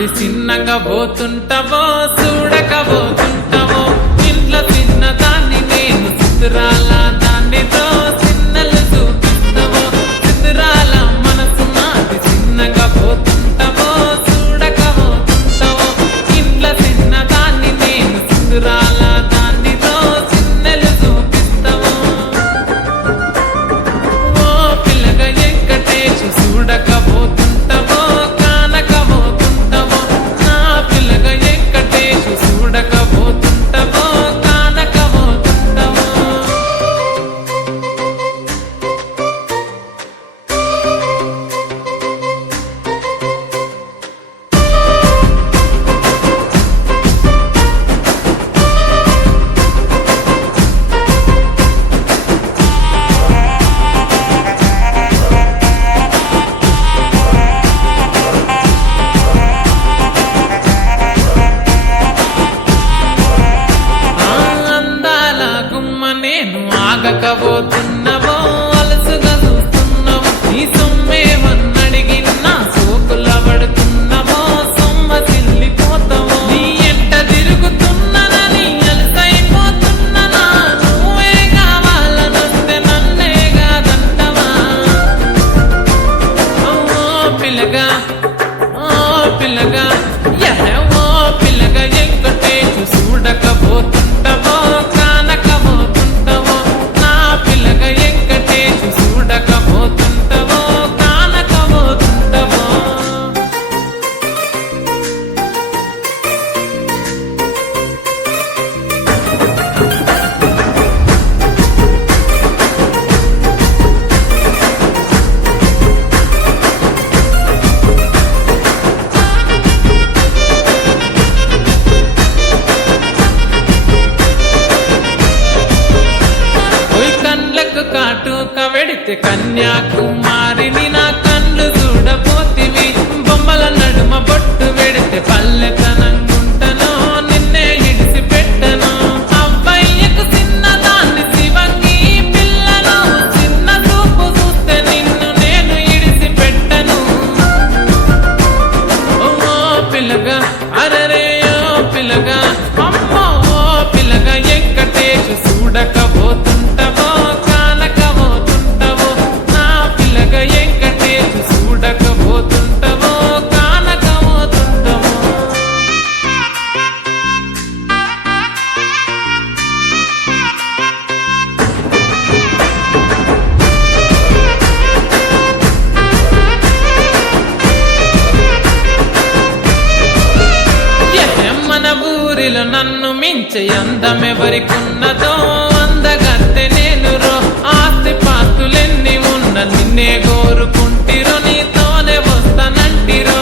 నాది చిన్నగా పోతుంటావో చూడకపోతుంటావో ఇంట్లో చిన్న దాన్ని నేను చిత్రాల దాన్నితో చిన్నలు చూపిస్తావో చిత్రాల మనసు నాది చిన్నగా పోతుంటావో చూడకపోతుంటావో ఇంట్లో చిన్న దాన్ని నేను చిత్రాల దాన్నితో చిన్నలు చూపిస్తావో ఓ పిల్లగా ఎక్కటేసి చూడకపోతుంటావో కానకపోతుంటావో నా పిల్లగా ఎక్కటేసి చూడకపోతుంటావో కానకపోతుంటావో అందాల గుమ్మ నేను ఆగకపోతున్నావో అలసుగా చూస్తున్నావో నీ సొమ్మేమన్నడిగినా సోకుల పడుతున్నావో సొమ్మ సిల్లిపోతావో నీ ఎంట తిరుగుతున్నానని అలసైపోతున్నానా నువ్వే కావాలనొస్తే నన్నే కాదంటవా ఓ పిల్లగా ఓ పిల్లగా ఓ పిల్లగా ఎక్కటేసి చూడకపోతుంటావో కానకపోతుంటావో నా పిల్లగా ఎక్కటేసి చూడకపోతుంటావో కానకపోతుంటావో ఓయ్ కండ్లకు కాటుక వెడితే కన్యాకుమారిని నా కళ్ళు చూడపోతివి బొమ్మల నడుమ బొట్టు వెడితే పల్లెతనంగుంటను నిన్నే ఇడిసి పెట్టను అబ్బాయికు చిన్నదాన్ని శివంగి పిల్లను చిన్న చూపు చూస్తే నిన్ను నేను ఇడిసి పెట్టను ఓ పిల్లగా అరరే ఓ పిల్లగా అమ్మో ఓ పిల్లగా ఎక్కటేసి చూడకపోతుంటావో కానకపోతుంటావో నా పిల్లగా ఎక్కటేసి చూడకపోతుంటావో కానకపోతుంటావో మన ఊరిలో నన్ను మించే అందమెవరికున్నదో అందగత్తె నేను రో ఆస్తి పాస్తులెన్ని ఉన్న నిన్నే కోరుకుంటిరో నీతోనే వస్తానంటిరో